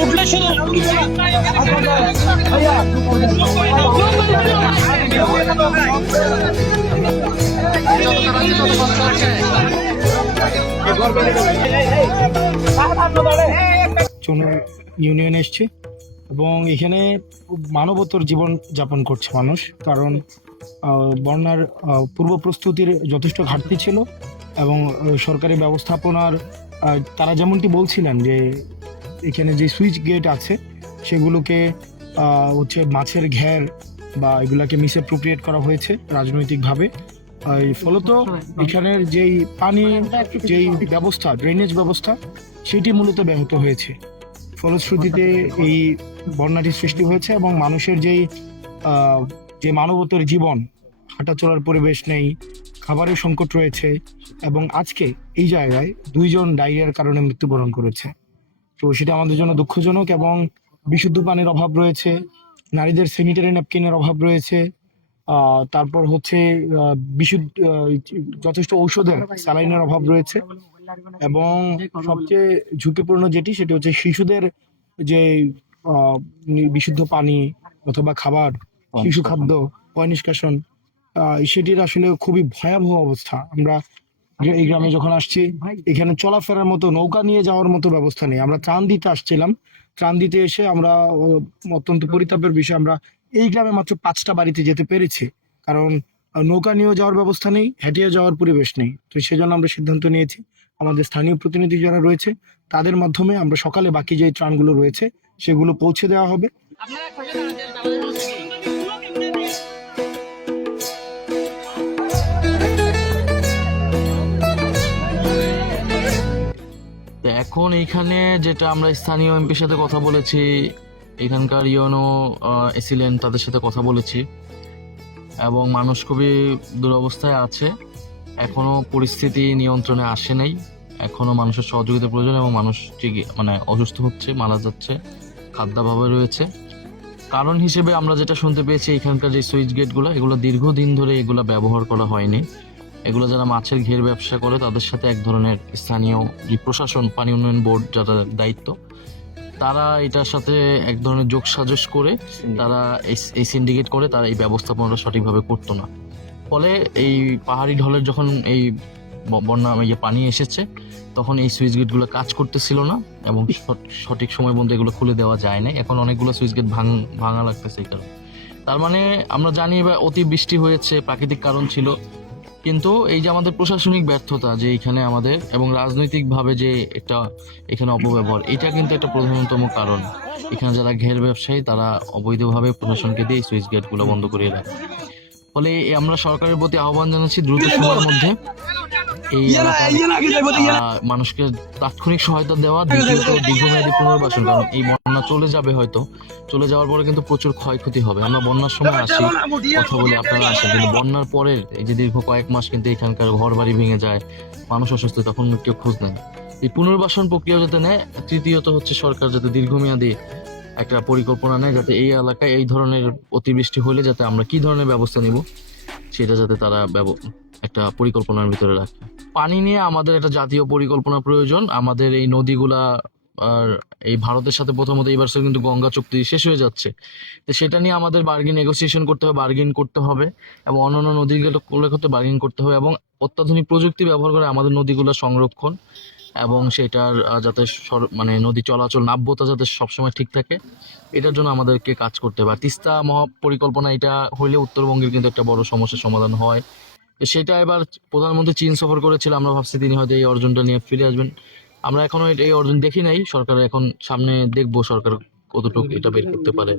উঠলে শুধু ইউনিয়নে এসছে এবং এখানে মানবতর জীবন যাপন করছে মানুষ, কারণ বন্যার পূর্ব প্রস্তুতির যথেষ্ট ঘাটতি ছিল এবং সরকারি ব্যবস্থাপনার তারা যেমনটি বলছিলেন যে এখানে যে সুইচ গেট আছে সেগুলোকে হচ্ছে মাছের ঘের বা এগুলাকে মিসঅ্যাপ্রোপ্রিয়েট করা হয়েছে রাজনৈতিকভাবে। ফলত এখানের যেই পানি যেই ব্যবস্থা, ড্রেনেজ ব্যবস্থা, সেটি মূলত ব্যাহত হয়েছে। ফলশ্রুতিতে এই বন্যাটি সৃষ্টি হয়েছে এবং মানুষের যে মানবতার জীবন, হাঁটা চলার পরিবেশ নেই, খাবারের সংকট রয়েছে এবং আজকে এই জায়গায় 2 জন ডায়রিয়ার কারণে মৃত্যুবরণ করেছে। তো সেটা আমাদের জন্য দুঃখজনক এবং বিশুদ্ধ পানির অভাব রয়েছে, নারীদের স্যানিটারি ন্যাপকিনের অভাব রয়েছে, তারপর হচ্ছে বিশুদ্ধ যথেষ্ট ঔষধের স্যালাইনের অভাব রয়েছে এবং সবচেয়ে ঝুঁকিপূর্ণ যেটি সেটি হচ্ছে শিশুদের যে বিশুদ্ধ পানি অথবা খাবার, শিশু খাদ্য, পয় নিষ্কাশন, সেটির আসলে খুবই ভয়াবহ অবস্থা। আমরা এই গ্রামে যখন আসছি এখানে চলাফেরার মতো, নৌকা নিয়ে যাওয়ার মতো ব্যবস্থা নেই। আমরা ত্রাণ দিতে আসছিলাম, ত্রাণ দিতে এসে আমরা অত্যন্ত পরিতাপের বিষয় আমরা এই গ্রামে মাত্র 5টা বাড়িতে যেতে পেরেছি, কারণ নৌকা নিয়ে যাওয়ার ব্যবস্থা নেই, হেঁটে যাওয়ার পরিবেশ নেই। তো সেজন্য আমরা সিদ্ধান্ত নিয়েছি আমাদের স্থানীয় প্রতিনিধি যারা রয়েছে তাদের মাধ্যমে আমরা সকালে বাকি যে ত্রাণগুলো রয়েছে সেগুলো পৌঁছে দেওয়া হবে। এখন এইখানে যেটা আমরা স্থানীয় এমপির সাথে কথা বলেছি, এখানকার ইউনো এসিলেন তাদের সাথে কথা বলেছি এবং মানুষ খুবই দুরবস্থায় আছে। এখনো পরিস্থিতি নিয়ন্ত্রণে আসে নাই, এখনো মানুষের সহযোগিতা প্রয়োজন এবং মানুষ মানে অসুস্থ হচ্ছে, মারা যাচ্ছে, খাদ্যাভাবে রয়েছে। কারণ হিসেবে আমরা যেটা শুনতে পেয়েছি এখানকার যে সুইচ গেটগুলো, এগুলো দীর্ঘদিন ধরে এগুলো ব্যবহার করা হয়নি। এগুলো যারা মাছের ঘের ব্যবসা করে তাদের সাথে এক ধরনের স্থানীয় যে প্রশাসন, পানি উন্নয়ন বোর্ড যারা দায়িত্ব, তারা এটার সাথে এক ধরনের যোগসাজশ করে তারা এই সিন্ডিকেট করে তারা এই ব্যবস্থাপনাটা সঠিকভাবে করতো না। ফলে এই পাহাড়ি ঢলের যখন এই বন্যা পানি এসেছে তখন এই সুইচ গেটগুলো কাজ করতেছিল না এবং সঠিক সময় বন্ধু এগুলো খুলে দেওয়া যায় না। এখন অনেকগুলো সুইচ গেট ভাঙা লাগতেছে এই কারণে। তার মানে আমরা জানি এবার অতি বৃষ্টি হয়েছে, প্রাকৃতিক কারণ ছিল, কিন্তু এই যে আমাদের প্রশাসনিক ব্যর্থতা যে এখানে আমাদের এবং রাজনৈতিকভাবে যে একটা এখানে অপব্যবহার, এটা কিন্তু একটা প্রধানতম কারণ। এখানে যারা ঘের ব্যবসায়ী তারা অবৈধভাবে প্রশাসনকে দিয়ে সুইচ গেটগুলো বন্ধ করিয়ে রাখে। ফলে আমরা সরকারের প্রতি আহ্বান জানাচ্ছি দ্রুত সময়ের মধ্যে এই মানুষকে তাৎক্ষণিক সহায়তা দেওয়া, দীর্ঘমেয়াদী পুনর্বাসন। কারণ এই বন্যা চলে যাবে, হয়তো চলে যাওয়ার পরে কিন্তু প্রচুর ক্ষয়ক্ষতি হবে। আমরা বন্যার সময় আসি, কথা বলি, আপনারা আসেন, কিন্তু বন্যার পরের এই যে দীর্ঘ কয়েক মাস কিন্তু এখানকার ঘর বাড়ি ভেঙে যায়, মানুষ অসুস্থ, তখন কেউ খোঁজ নেয়। এই পুনর্বাসন প্রক্রিয়া যাতে নেয়। তৃতীয়ত হচ্ছে সরকার যাতে দীর্ঘমেয়াদী একটা পরিকল্পনা নেয়, যাতে এই এলাকায় এই ধরনের অতিবৃষ্টি হলে যাতে আমরা কি ধরনের ব্যবস্থা নিব সেটা যাতে তারা একটা পরিকল্পনার ভিতরে রাখে। পানি নিয়ে আমাদের একটা জাতীয় পরিকল্পনা প্রয়োজন। আমাদের এই নদীগুলা আর এই ভারতের সাথে প্রথমত এইবার কিন্তু গঙ্গা চুক্তি শেষ হয়ে যাচ্ছে, তো সেটা নিয়ে আমাদের নেগোসিয়েশন বার্গেন করতে হবে এবং অন্যান্য নদীগুলোর ক্ষেত্রে বার্গেন করতে হবে এবং অত্যাধুনিক প্রযুক্তি ব্যবহার করে আমাদের নদীগুলো সংরক্ষণ এবং সেটার যাতে মানে নদী চলাচল, নাব্যতা যাতে সবসময় ঠিক থাকে, এটার জন্য আমাদেরকে কাজ করতে হবে। আর তিস্তা মহাপরিকল্পনা এটা হইলে উত্তরবঙ্গের কিন্তু একটা বড় সমস্যার সমাধান হয়। সেটা এবার প্রধানমন্ত্রী চীন সফর করেছিল, আমরা ভাবছি তিনি হয়তো এই অর্জনটা নিয়ে ফিরে আসবেন। আমরা এখনো এই অর্জন দেখি নাই। সরকার এখন সামনে দেখবো সরকার কতটুকু এটা বের করতে পারে।